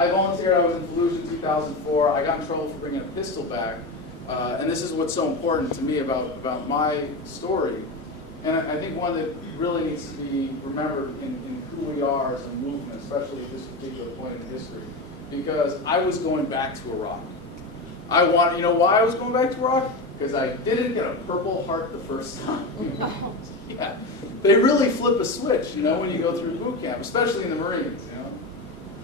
I volunteered. I was in Fallujah in 2004. I got in trouble for bringing a pistol back. And this is what's so important to me about my story. And I think one that really needs to be remembered in who we are as a movement, especially at this particular point in history. Because I was going back to Iraq. You know why I was going back to Iraq? Because I didn't get a Purple Heart the first time. Yeah, they really flip a switch, you know, when you go through boot camp, especially in the Marines, you know.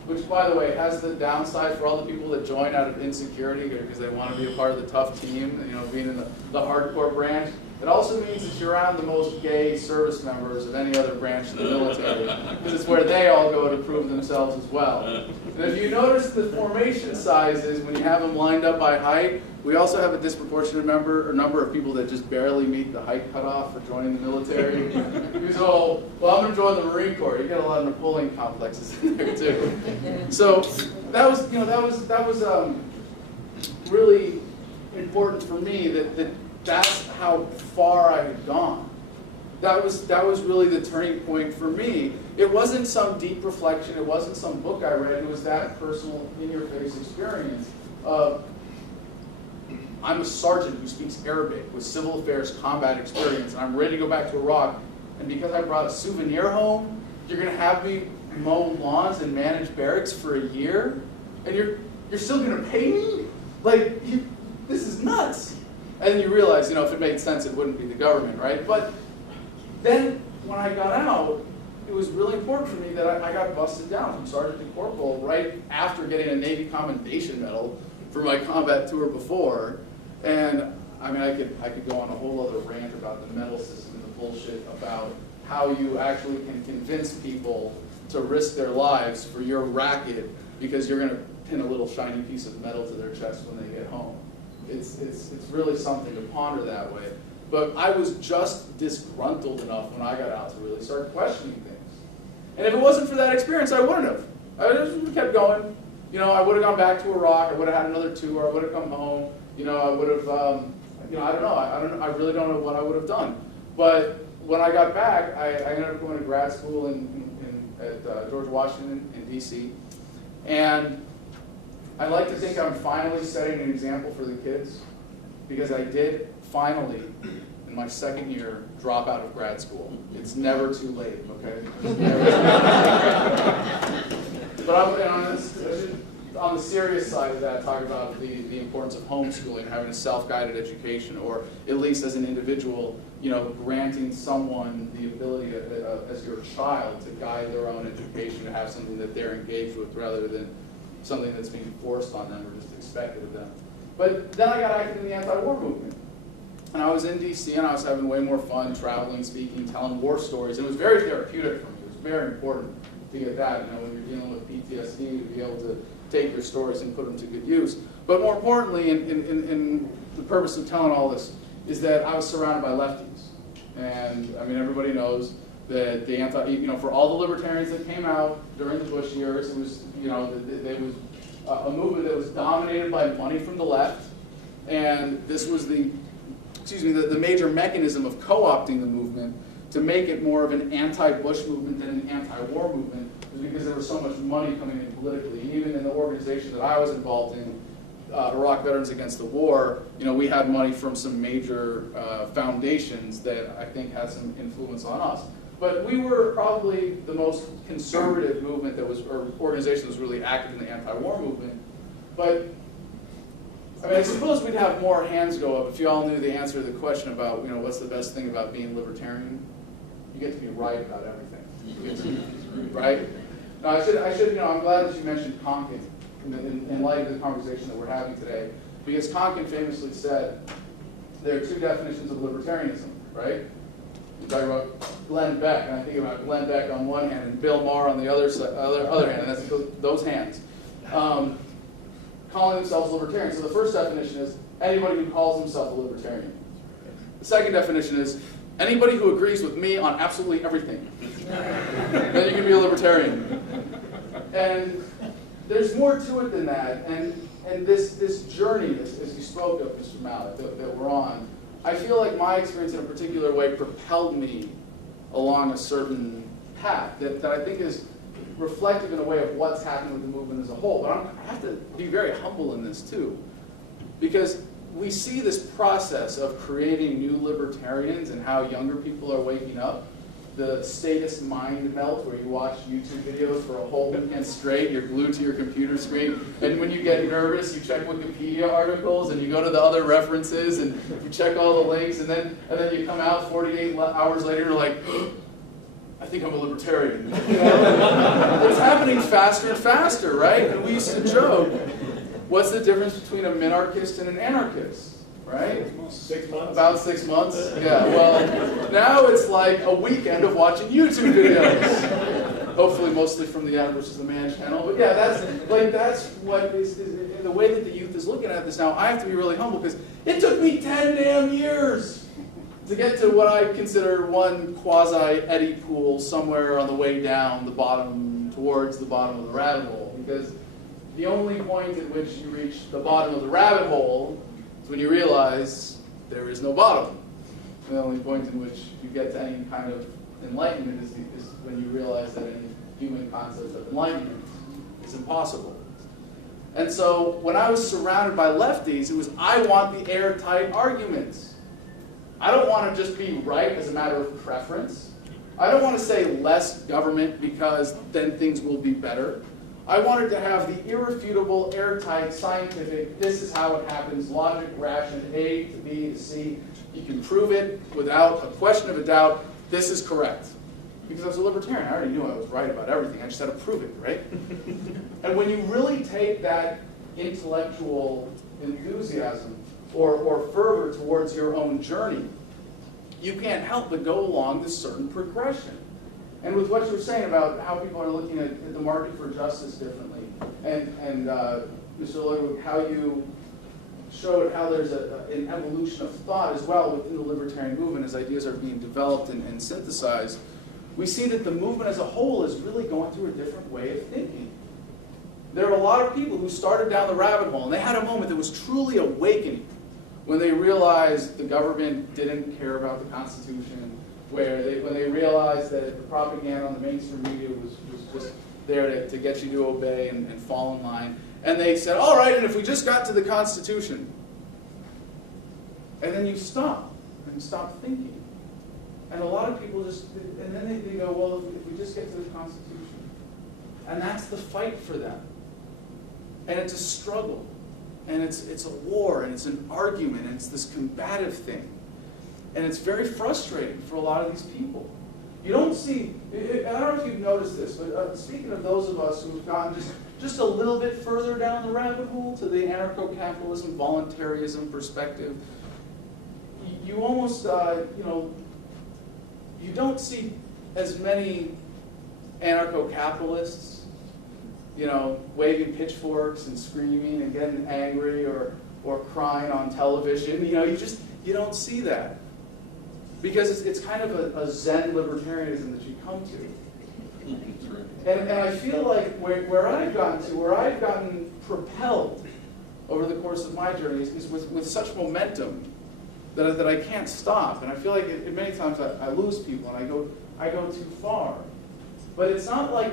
Which, by the way, has the downside for all the people that join out of insecurity because they want to be a part of the tough team, you know, being in the hardcore branch. It also means that you're around the most gay service members of any other branch in the military, because it's where they all go to prove themselves as well. And if you notice the formation sizes, when you have them lined up by height, we also have a disproportionate number of people that just barely meet the height cutoff for joining the military. So, well, I'm going to join the Marine Corps. You get a lot of Napoleon complexes in there too. So that was, you know, that was really important for me that's how far I had gone. That was really the turning point for me. It wasn't some deep reflection. It wasn't some book I read. It was that personal, in-your-face experience of, I'm a sergeant who speaks Arabic with civil affairs combat experience, and I'm ready to go back to Iraq. And because I brought a souvenir home, you're going to have me mow lawns and manage barracks for a year, and you're still going to pay me? Like, this is nuts. And then you realize, you know, if it made sense, it wouldn't be the government, right? But then when I got out, it was really important for me that I got busted down from sergeant to corporal right after getting a Navy Commendation Medal for my combat tour before. And I mean, I could go on a whole other rant about the medal system, the bullshit about how you actually can convince people to risk their lives for your racket because you're going to pin a little shiny piece of metal to their chest when they get home. It's really something to ponder that way. But I was just disgruntled enough when I got out to really start questioning things. And if it wasn't for that experience, I wouldn't have. I just kept going. You know, I would have gone back to Iraq. I would have had another tour. I would have come home. You know, I would have, you know, I don't know. I really don't know what I would have done. But when I got back, I ended up going to grad school at George Washington in D.C. And I like to think I'm finally setting an example for the kids, because I did finally, in my second year, drop out of grad school. It's never too late, okay? It's never too late. But on the serious side of that, talk about the importance of homeschooling, having a self-guided education, or at least as an individual, you know, granting someone the ability as your child to guide their own education, to have something that they're engaged with rather than something that's being forced on them or just expected of them. But then I got active in the anti-war movement. And I was in D.C. and I was having way more fun traveling, speaking, telling war stories. And it was very therapeutic for me. It was very important to get that, you know, when you're dealing with PTSD, to be able to take your stories and put them to good use. But more importantly, in the purpose of telling all this, is that I was surrounded by lefties. And I mean, everybody knows that for all the libertarians that came out during the Bush years, it was, you know, there was a movement that was dominated by money from the left, and this was the major mechanism of co-opting the movement to make it more of an anti-Bush movement than an anti-war movement, because there was so much money coming in politically. And even in the organization that I was involved in, Iraq Veterans Against the War, you know, we had money from some major foundations that I think had some influence on us. But we were probably the most conservative movement or organization that was really active in the anti-war movement. But I mean, I suppose we'd have more hands go up if you all knew the answer to the question about, you know, what's the best thing about being libertarian? You get to be right about everything, right? Now, I should, you know, I'm glad that you mentioned Konkin in light of the conversation that we're having today, because Konkin famously said there are two definitions of libertarianism, right? You talk about Glenn Beck, and I think about Glenn Beck on one hand and Bill Maher on the other hand, and that's those hands. Calling themselves libertarians. So the first definition is anybody who calls himself a libertarian. The second definition is anybody who agrees with me on absolutely everything. Then you can be a libertarian. And there's more to it than that. And this journey, as you spoke of, Mr. Mallett, that we're on, I feel like my experience in a particular way propelled me along a certain path that I think is reflective in a way of what's happening with the movement as a whole. But I have to be very humble in this too, because we see this process of creating new libertarians and how younger people are waking up. The status mind melt, where you watch YouTube videos for a whole weekend straight, you're glued to your computer screen, and when you get nervous, you check Wikipedia articles, and you go to the other references, and you check all the links, and then you come out 48 hours later, and you're like, I think I'm a libertarian. You know? It's happening faster and faster, right? And we used to joke, what's the difference between a minarchist and an anarchist? Right? 6 months. About 6 months. Yeah. Well, now it's like a weekend of watching YouTube videos. Hopefully, mostly from the Ad versus the Man channel. But yeah, that's what is the way that the youth is looking at this now. I have to be really humble because it took me 10 damn years to get to what I consider one quasi eddy pool somewhere on the way down the bottom towards the bottom of the rabbit hole. Because the only point at which you reach the bottom of the rabbit hole when you realize there is no bottom. The only point in which you get to any kind of enlightenment is when you realize that any human concept of enlightenment is impossible. And so when I was surrounded by lefties, it was, I want the airtight arguments. I don't want to just be right as a matter of preference. I don't want to say less government because then things will be better. I wanted to have the irrefutable, airtight, scientific, this is how it happens, logic, ration, A to B to C. You can prove it without a question of a doubt, this is correct. Because I was a libertarian, I already knew I was right about everything, I just had to prove it, right? And when you really take that intellectual enthusiasm or fervor towards your own journey, you can't help but go along this certain progression. And with what you were saying about how people are looking at the market for justice differently, and Mr. Ludwig, how you showed how there's an evolution of thought as well within the libertarian movement as ideas are being developed and synthesized, we see that the movement as a whole is really going through a different way of thinking. There are a lot of people who started down the rabbit hole, and they had a moment that was truly awakening when they realized the government didn't care about the Constitution, when they realized that the propaganda on the mainstream media was just there to get you to obey and fall in line. And they said, all right, and if we just got to the Constitution. And then you stop, and stop thinking. And a lot of people just, and then they go, well, if we just get to the Constitution. And that's the fight for them. And it's a struggle. And it's a war, and it's an argument, and it's this combative thing. And it's very frustrating for a lot of these people. You don't see, I don't know if you've noticed this, but speaking of those of us who've gotten just a little bit further down the rabbit hole to the anarcho-capitalism, voluntarism perspective, you almost, you don't see as many anarcho-capitalists, waving pitchforks and screaming and getting angry or crying on television. You don't see that. Because it's kind of a Zen libertarianism that you come to. And I feel like where I've gotten propelled over the course of my journey is with such momentum that I can't stop. And I feel like many times I lose people and I go too far. But it's not like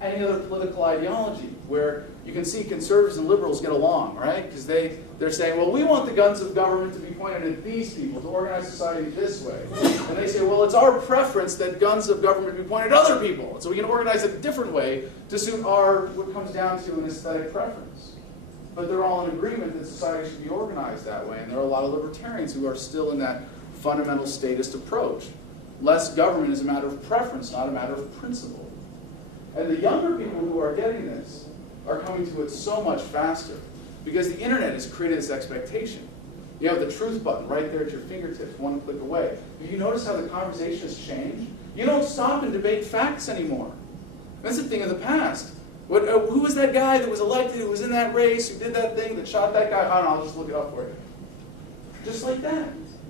any other political ideology where you can see conservatives and liberals get along, right? Because they're saying, well, we want the guns of government to be pointed at these people, to organize society this way. And they say, well, it's our preference that guns of government be pointed at other people, so we can organize it a different way to suit what comes down to an aesthetic preference. But they're all in agreement that society should be organized that way, and there are a lot of libertarians who are still in that fundamental statist approach. Less government is a matter of preference, not a matter of principle. And the younger people who are getting this are coming to it so much faster because the internet has created this expectation. You have the truth button right there at your fingertips, one click away. Do you notice how the conversation has changed? You don't stop and debate facts anymore. That's a thing of the past. Who was that guy that was elected, who was in that race, who did that thing, that shot that guy? I don't know, I'll just look it up for you. Just like that.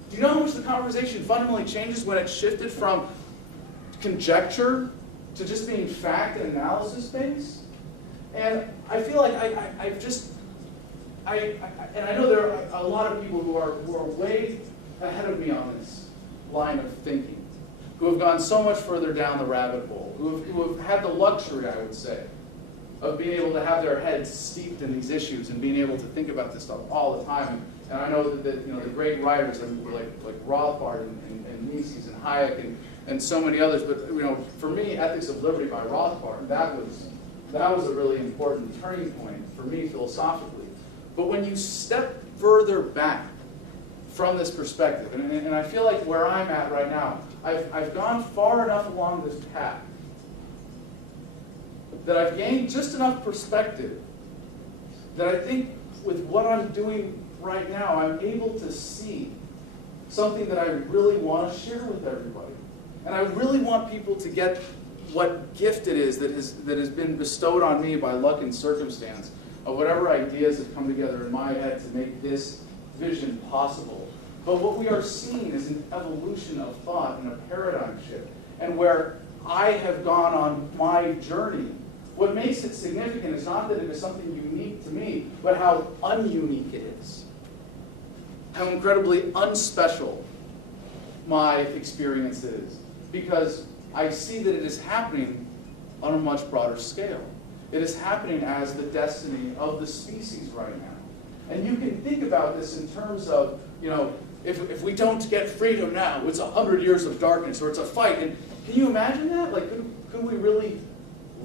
Do you know how much the conversation fundamentally changes when it's shifted from conjecture to just being fact and analysis based? And I feel like I know there are a lot of people who are way ahead of me on this line of thinking. who have gone so much further down the rabbit hole, who have had the luxury, I would say, of being able to have their heads steeped in these issues and being able to think about this stuff all the time. And I know that you know, the great writers like Rothbard and Mises and Hayek and so many others, but you know, for me, Ethics of Liberty by Rothbard, that was a really important turning point for me philosophically. But when you step further back from this perspective, and I feel like where I'm at right now, I've gone far enough along this path that I've gained just enough perspective that I think with what I'm doing right now, I'm able to see something that I really want to share with everybody. And I really want people to get what gift it is that has been bestowed on me by luck and circumstance, of whatever ideas have come together in my head to make this vision possible. But what we are seeing is an evolution of thought and a paradigm shift. And where I have gone on my journey, what makes it significant is not that it is something unique to me, but how ununique it is. How incredibly unspecial my experience is. Because I see that it is happening on a much broader scale. It is happening as the destiny of the species right now. And you can think about this in terms of, you know, if we don't get freedom now, it's 100 years of darkness, or it's a fight. And can you imagine that? Like, could we really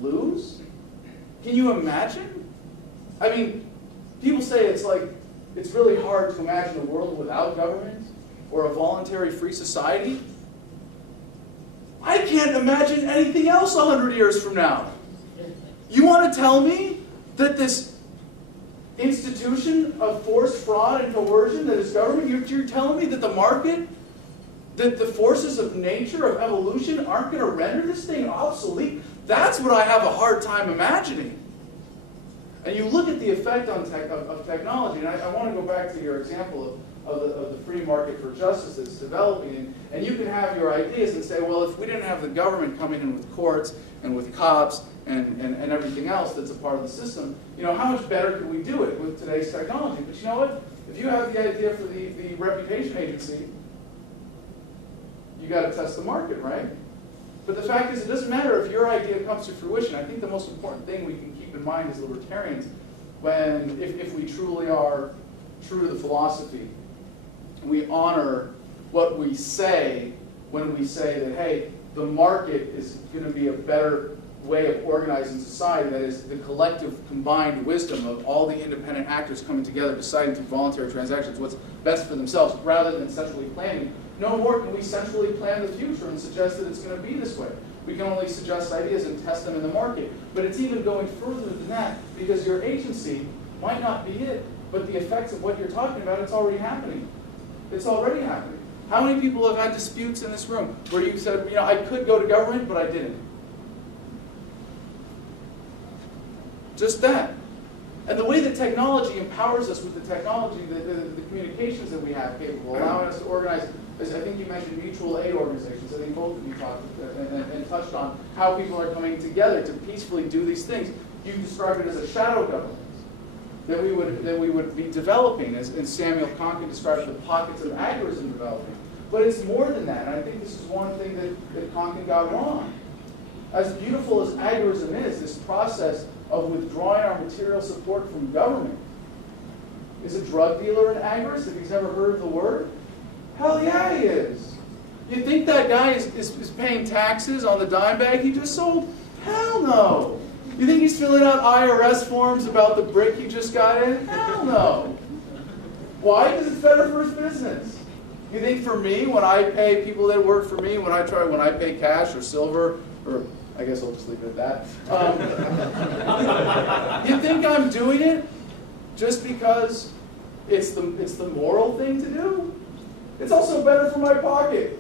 lose? Can you imagine? I mean, people say it's really hard to imagine a world without government or a voluntary free society. I can't imagine anything else 100 years from now. You want to tell me that this institution of forced fraud and coercion that is government, you're telling me that the market, that the forces of nature, of evolution, aren't going to render this thing obsolete? That's what I have a hard time imagining. And you look at the effect on of technology, and I want to go back to your example of the free market for justice that's developing, and you can have your ideas and say, well, if we didn't have the government coming in with courts and with cops and everything else that's a part of the system, you know, how much better could we do it with today's technology? But you know what? If you have the idea for the reputation agency, you got to test the market, right? But the fact is, it doesn't matter if your idea comes to fruition. I think the most important thing we can keep in mind as libertarians, if we truly are true to the philosophy, we honor what we say when we say that, hey, the market is going to be a better way of organizing society, that is the collective combined wisdom of all the independent actors coming together, deciding through voluntary transactions what's best for themselves, rather than centrally planning. No more can we centrally plan the future and suggest that it's going to be this way. We can only suggest ideas and test them in the market. But it's even going further than that, because your agency might not be it, but the effects of what you're talking about, it's already happening. It's already happening. How many people have had disputes in this room where you said, you know, I could go to government, but I didn't? Just that. And the way that technology empowers us with the technology, the communications that we have capable, allowing us to organize, as I think you mentioned, mutual aid organizations. I think both of you talked and touched on how people are coming together to peacefully do these things. You described it as a shadow government that we would be developing, as Samuel Konkin described the pockets of agorism developing. But it's more than that, and I think this is one thing that Konkin got wrong. As beautiful as agorism is, this process of withdrawing our material support from government. Is a drug dealer an agorist, if he's never heard of the word? Hell yeah, he is. You think that guy is paying taxes on the dime bag he just sold? Hell no. You think he's filling out IRS forms about the brick he just got in? Hell no. Why? Because it's better for his business. You think for me, when I pay people that work for me, when I pay cash or silver, or I guess I'll just leave it at that. You think I'm doing it just because it's the moral thing to do? It's also better for my pocket.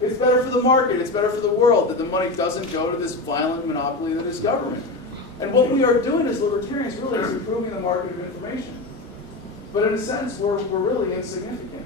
It's better for the market. It's better for the world that the money doesn't go to this violent monopoly that is government. And what we are doing as libertarians really is improving the market of information. But in a sense, we're really insignificant.